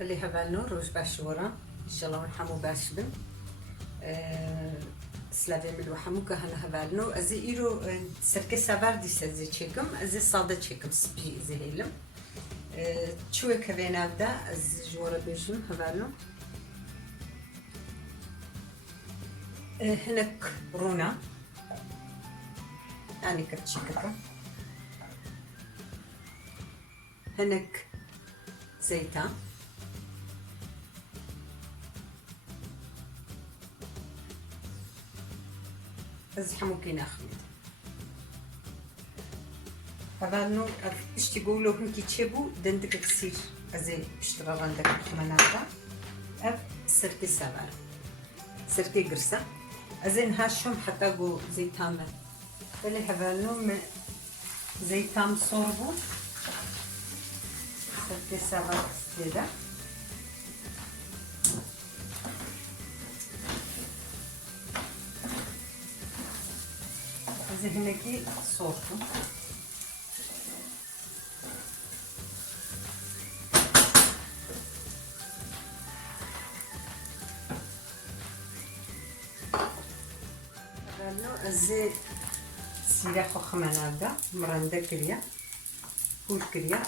اللي هبالنو روش باش ورا ان شاء الله ونحمو باش بن سلافي ملو حمو كهنا هبالنو ازي ايرو سركي سافار دي سازي تشيكم ازي صادة تشيكم سبي زي هيلم شوي كفينا بدا ازي جورا بيجم هبالنو هناك رونا يعني كتشيككا هناك زيتان ازحمو كينا خميد هبالنو باش تقولوا هنكي تشبو دندك تصير ازي باش ترى عندك خماناتا اف سركي سافار سركي قرصة ازي نهاشم حتى قو زيتان اللي هبالنو زيتان صوربو سركي سافار كده ازي هناكي صورتو ازي سيراخو خمانادا مراندا كريا فول كريا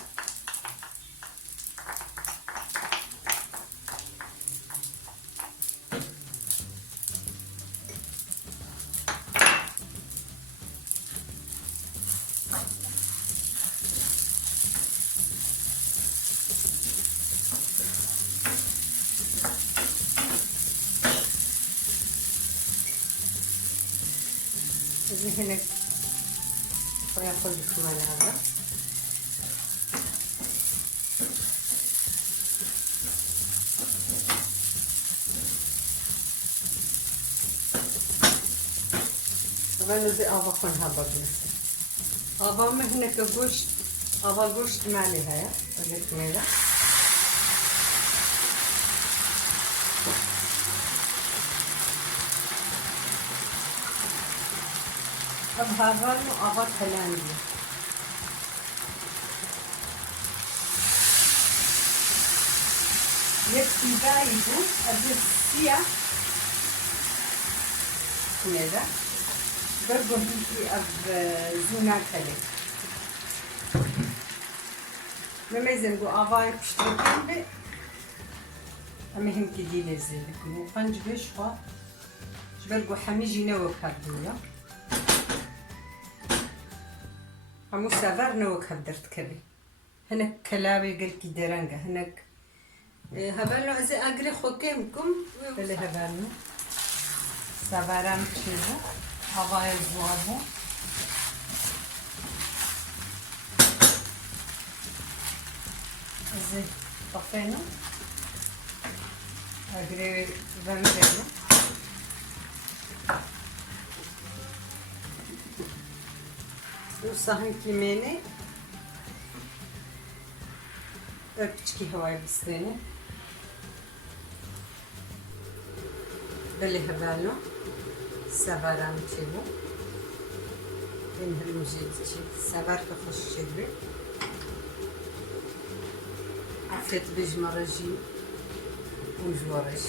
ازي هنا وياخذ كمان هذا طبعا زي ابا هذا بنفسه ابا ما هنا كبوشت ابا بوشت مالي هيا قلت ميلا अब हर आवाज फैलाएंगे ये सीधा इधर अब सिया मेरा बर्गोही की अब ज़ूना करे मैं ज़ंगो आवाज़ पश्चिम बे أمهم كدي لازم لكم وقنج بشوا جبرجو حميجي نوك هردويا همو سافر نوك هبدرت كبي هناك كلاوي قال كي درانجا هناك هبالو ازي اقري خوكيمكم بلي هبالو سافرام تشيزو هواي زوابو ازي طفينا اقري فانزينا وصحن كيماني بتشكي هواي بستاني بلي هبالو سافارام تشيبو بنهر مجيد تشيب سافار تخش شدبي عفيت بجمرجي وجورج